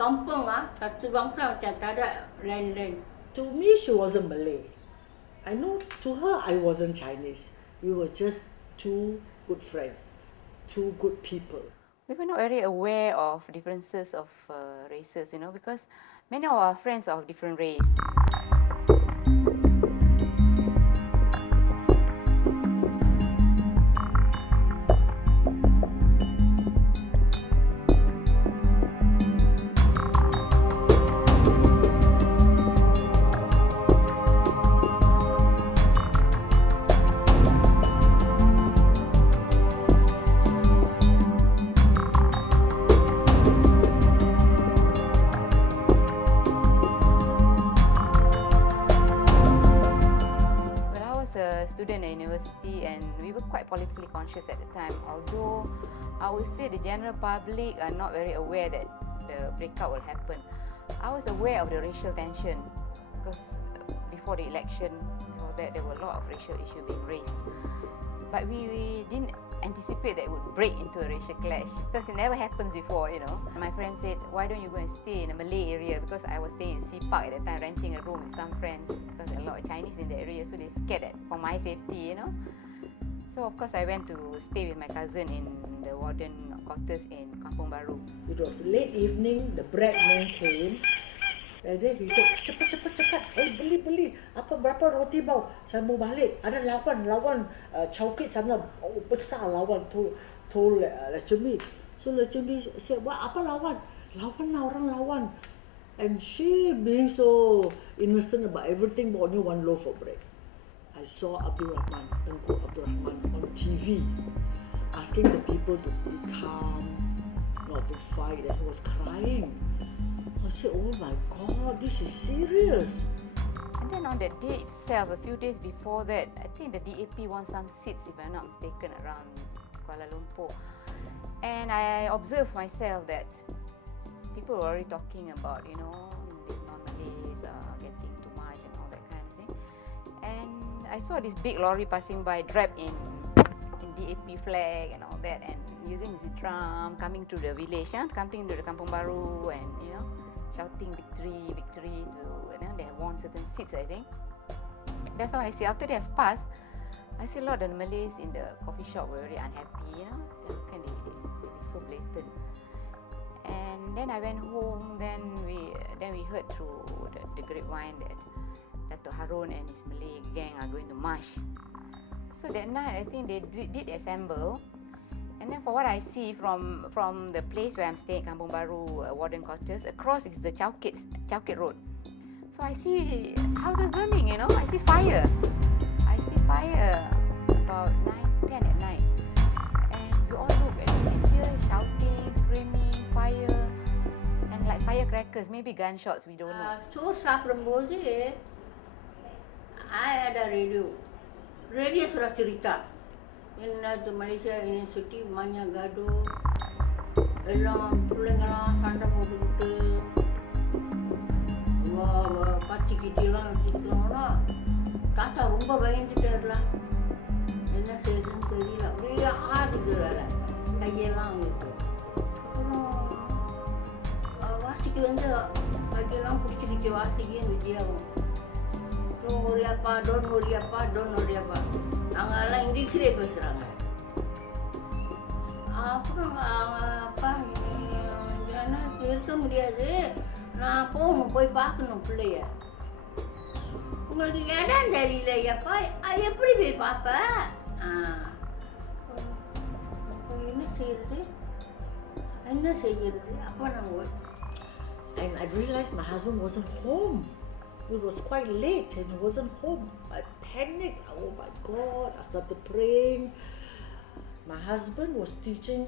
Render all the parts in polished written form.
kampung satu bangsa macam tak ada lain-lain. To me, she wasn't Malay. I know to her I wasn't Chinese. We were just two good friends, two good people. We were not very aware of differences of races, because many of our friends are of different race. Student at university, and we were quite politically conscious at the time, although I would say the general public are not very aware that the breakout will happen. I was aware of the racial tension because before the election, before that, there were a lot of racial issues being raised, but we didn't anticipate that it would break into a racial clash because it never happens before. My friend said, why don't you go and stay in a Malay area, because I was staying in Setapak at that time, renting a room with some friends because there are a lot of Chinese in the area, so they scared that for my safety. So of course I went to stay with my cousin in the warden quarters in Kampung Baru. It was late evening, the bread man came, and then he said, cepat, beli, berapa roti mau? Saya mau balik, ada lawan caukit sana, besar lawan, told Lechumi. So Lechumi said, apa lawan? Orang lawan. And she being so innocent about everything, but only one loaf of bread. I saw Tengku Abdul Rahman on TV, asking the people to be calm, not to fight, and he was crying. I said, oh my God, this is serious. And then on that day itself, a few days before that, I think the DAP won some seats, if I'm not mistaken, around Kuala Lumpur. And I observed myself that people were already talking about, these non-Malays are getting too much and all that kind of thing. And I saw this big lorry passing by, draped in DAP flag and all that, and using the drum, coming to the village, coming to the Kampung Baru, and shouting victory to, they have won certain seats, I think. That's how I see. After they have passed, I see a lot of the Malays in the coffee shop were very unhappy, So how can they be so blatant? And then I went home, then we heard through the grapevine that Dato' Harun and his Malay gang are going to march. So that night, I think they did assemble. And then for what I see from the place where I'm staying, Kampung Baru, Warden Quarters, across is the Chowkit Road. So I see houses burning, I see fire. About 9, 10 at night. And we all look and we can hear shouting, screaming, fire, and like firecrackers, maybe gunshots, we don't know. So Saprembozi, I had a radio. Radio sudah cerita. Inna to Malaysia Universiti Malaya gaduh, elang pulengan tanda போட்டுக்கிட்டு பத்திக்கிட்டலாம் வச்சுக்கிட்டோம்னா தாத்தா ரொம்ப பயந்துட்டாருலாம். என்ன செய்யுதுன்னு தெரியல, அப்படியே ஆடுது வேற, கையெல்லாம் இருக்கு. அப்புறம் வாசிக்கு கையெல்லாம் பிடிச்சிக்கிச்சு, வாசிக்கும் விஜயாவும். Don't worry அப்பா. நாங்கெல்லாம் இங்கிலீஷ்லேயே பேசுகிறாங்க. அப்புறம் அப்பா என்ன இருக்க முடியாது, நான் போய் பார்க்கணும் பிள்ளைய. உங்களுக்கு இடம் தெரியலையாப்பா, எப்படி போய் பார்ப்ப? என்ன செய்யறது அப்போ நம்ம. And I realized my husband wasn't home. It was quite late and he wasn't home. I panicked. Oh my God! I started praying. My husband was teaching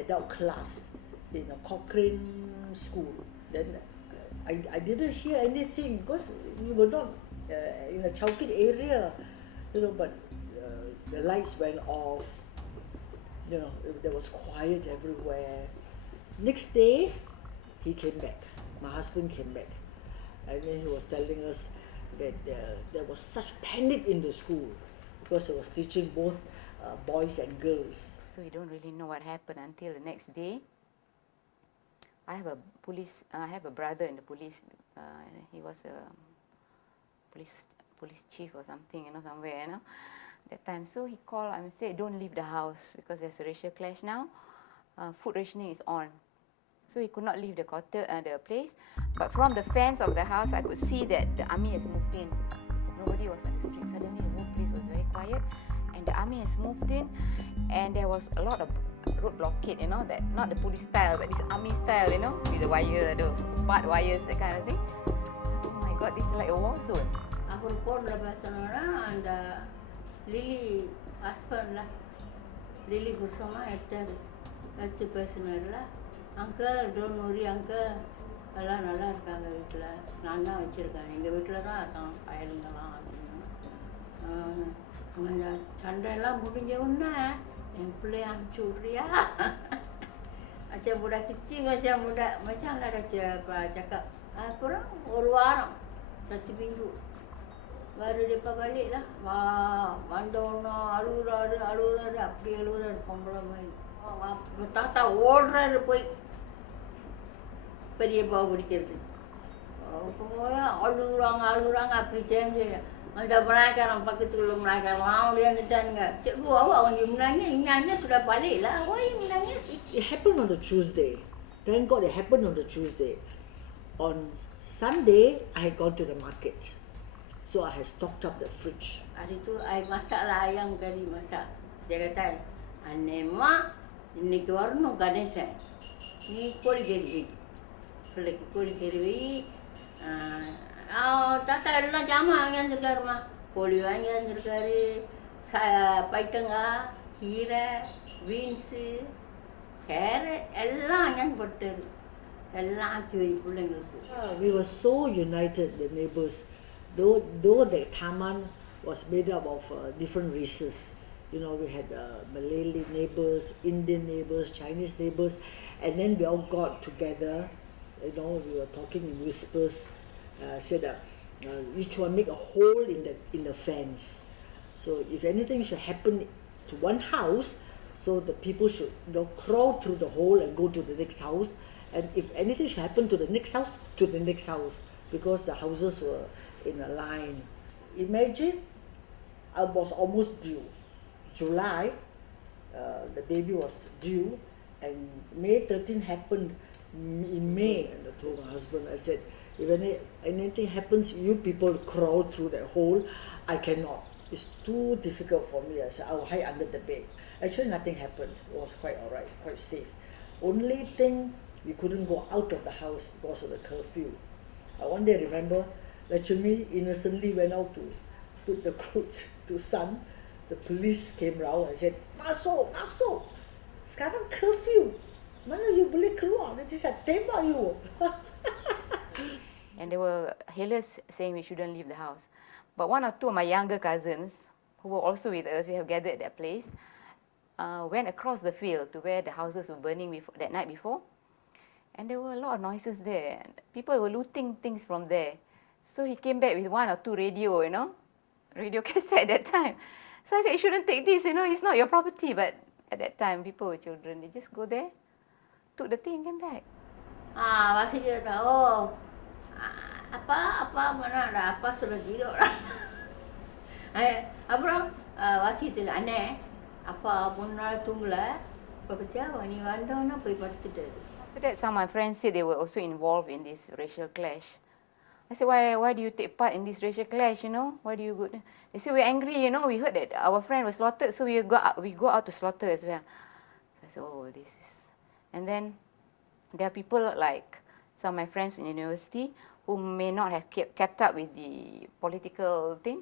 adult class in a Cochrane school. Then I didn't hear anything because we were not in a Chowkit area, But the lights went off. There was quiet everywhere. Next day, he came back. My husband came back. And then he was telling us that there was such panic in the school because he was teaching both boys and girls. So we don't really know what happened until the next day I have a brother in the police. He was a police chief or something, somewhere, that time. So he called and said, don't leave the house because there's a racial clash now. Food rationing is on. So he could not leave the place. But from the fence of the house, I could see that the army has moved in. Nobody was on the street. Suddenly the whole place was very quiet. And the army has moved in. And there was a lot of road blockade, that not the police style, but this army style, with the wire, the barbed wires, that kind of thing. So I thought, oh my God, this is like a war zone. Aku pun lepas sana anda Lily husband lah. Lily bersama எடுத்து பேசினார்ல. Uncle, don't worry uncle. எல்லாம் நல்லா இருக்காங்க வீட்டில். நான் தான் வச்சுருக்கேன். எங்கள் வீட்டில் தான் இருக்கான் பயலுங்கெல்லாம் அப்படின்னு. கொஞ்சம் சண்டையெல்லாம் முடிஞ்ச உடனே என் பிள்ளைய அனுப்பிச்சி விட்றியா? Macam budak kecil macam lah dah cakap. Kurang ஒரு வாரம், 1 minggu. Baru dia balik lah. Wah, வந்தோன்னா அழுகுறாரு அப்படி அழுகுறாரு பொம்பளை மாதிரி. தாத்தா ஓடுறாரு போய் பெரிய பாவு பிடிக்கிறது. அழுகுறாங்க அப்படி சேர்ந்து அந்த melayakan பக்கத்துக்குள்ள melayakan dia வந்துட்டானுங்க. Cikgu awak orang menangis, ini sudah balik lah. Awak menangis. It happened on the Tuesday. Thank God it happened on the Tuesday. On Sunday, I had gone to the market. So I had stocked up the fridge. Hari tu I masak lah ayam kari masak. Dia kata, "Anema, இன்னைக்கு வரணும் கணேசன். நீ கோழிக்கறி வை. பிள்ளைக்கு கோழிக்கறி வை." தாத்தா எல்லாம் ஜாமான் வாங்கி வந்துருக்காருமா. கோழி வாங்கி வந்துருக்காரு, பைத்தங்காய், கீரை, பீன்ஸு, கேரட் எல்லாம் வாங்கி போட்டாரு. எல்லாம் ஆக்கி வை பிள்ளைங்களுக்கு. We were so united, the neighbours. Though the Taman was made up of different races. We had Malay neighbours, Indian neighbours, Chinese neighbours, and then we all got together. We were talking in whispers. Said each one make a hole in the fence. So if anything should happen to one house, so the people should crawl through the hole and go to the next house. And if anything should happen to the next house, to the next house, because the houses were in a line. Imagine, I was almost due. July, the baby was due, and May 13 happened in May. And I told my husband, I said, if anything happens, you people crawl through that hole. I cannot. It's too difficult for me. I said, I will hide under the bed. Actually, nothing happened. It was quite alright, quite safe. Only thing, we couldn't go out of the house because of the curfew. One day, I remember, Lachumi innocently went out to put the clothes to sun. The police came round and said, Masuk, sekarang curfew. Mana you boleh keluar? Nanti saya tembak you. And there were hailers saying we shouldn't leave the house. But one or two of my younger cousins, who were also with us, we have gathered at that place, went across the field to where the houses were burning that night before. And there were a lot of noises there. People were looting things from there. So he came back with 1 or 2 radio, radio cassette at that time. So I said, you shouldn't take this, it's not your property. But at that time, people were children. They just go there, took the thing and came back. Masih dia tahu. Apa mana ada apa sudah tidur lah. Abraham masih tu aneh. Apa pun tunggulah. Percaya ni wandona pergi parti. After that, some of my friends said they were also involved in this racial clash. I said, why do you take part in this racial clash, Why do you go? They said, we're angry, we heard that our friend was slaughtered, so we go out to slaughter as well. I said, oh, this is... And then there are people like some of my friends in university who may not have kept up with the political thing.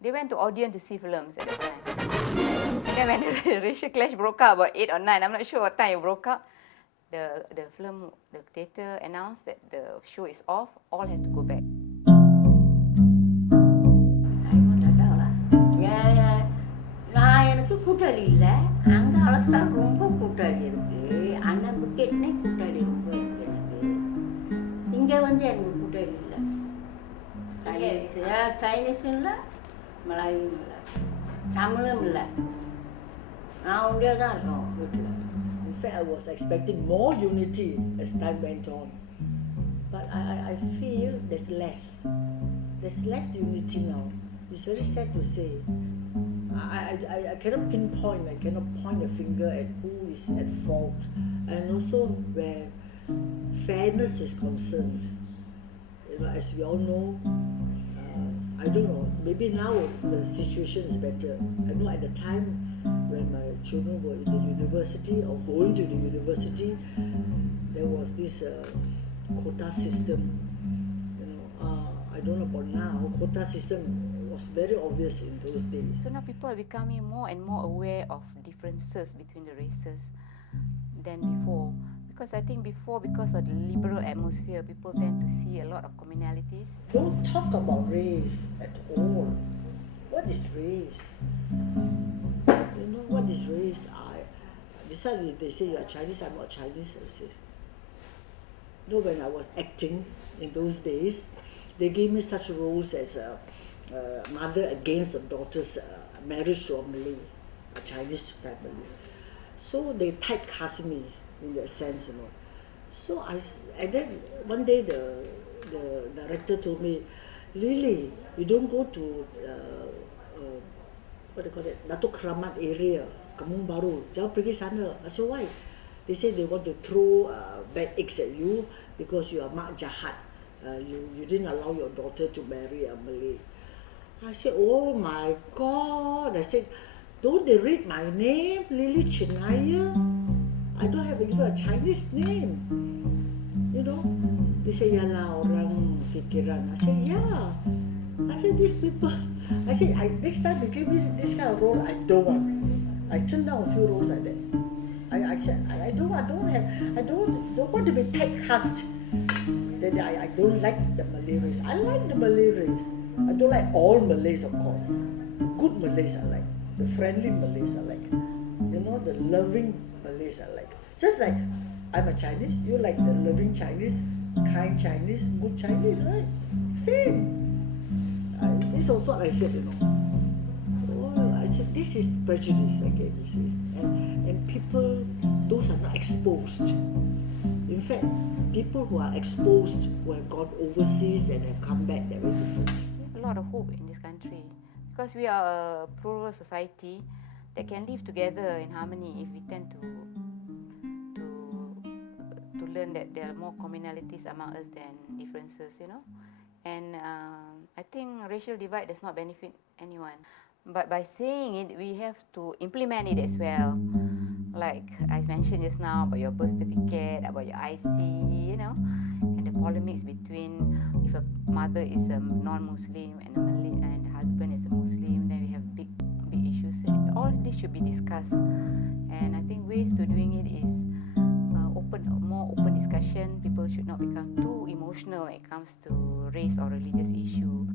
They went to Odeon to see films at that time. And then when the racial clash broke out about 8 or 9, I'm not sure what time it broke out, the theatre announced that the show is off, all have to go back. நான் எனக்கு கூட்டாளி இல்லை. அங்கே அலசால் ரொம்ப கூட்டாளி இருக்கு. அண்ணன் புக்கெட்னே கூட்டாளி ரொம்ப இருக்கு எனக்கு. இங்கே எனக்கு கூட்டாளி இல்லை. சைனீஸும் இல்லை, மலாயும் இல்லை, தமிழும் இல்லை. நான் ஒண்டியாக தான் இருக்கோம் வீட்டில். fact, I was expecting more unity as time went on. But I feel there's less. There's less unity now. It's very sad to say. I cannot pinpoint, I cannot point a finger at who is at fault. And also where fairness is concerned. You know, as we all know, I don't know, maybe now the situation is better. I know at the time when my children were in the university or going to the university, there was this quota system. You know, I don't know about now. Quota system was very obvious in those days. So now people are becoming more and more aware of differences between the races than before. Because I think before, because of the liberal atmosphere, people tend to see a lot of commonalities. Don't talk about race at all. What is race? You know, what is race? Besides, they say you are Chinese, I'm not Chinese. I say. You know, when I was acting in those days, they gave me such roles as a mother against the daughter's marriage to a Malay, a Chinese family. So they typecast me in that sense, you know. So and then one day the director told me, Lily, you don't go to what do you call it, Datuk Keramat area, Kampung Baru, jangan pergi sana. I said, why? They say they want to throw bad eggs at you because you are mak jahat. You didn't allow your daughter to marry a Malay. I said, oh my God. I said, don't they read my name, Lily Chinniah? I don't have even a Chinese name. You know? They say, yalah orang fikiran. I said, yeah. I said, these people. I said, next time they give me this kind of role, I don't want. I turned down a few roles like that. I said, I don't want to be typecast. Then I don't like the Malay race. I like the Malay race. I don't like all Malays, of course. The good Malays I like. The friendly Malays I like. You know, the loving Malays I like. Just like I'm a Chinese, you like the loving Chinese, kind Chinese, good Chinese, right? Same. This is also what I said, you know. Oh, I said, this is prejudice again, you see. And people, those are not exposed. In fact, people who are exposed, who have gone overseas and have come back, they're very different. We have a lot of hope in this country because we are a plural society that can live together in harmony if we tend to learn that there are more commonalities among us than differences, you know. And I think racial divide does not benefit anyone. But by saying it, we have to implement it as well. Like I mentioned just now about your birth certificate, about your IC, you know, and the polemics between if a mother is a non-Muslim and a Malay and the husband is a Muslim, then we have big issues. All this should be discussed, and I think ways to doing it is more open discussion. People should not become too emotional when it comes to race or religious issue.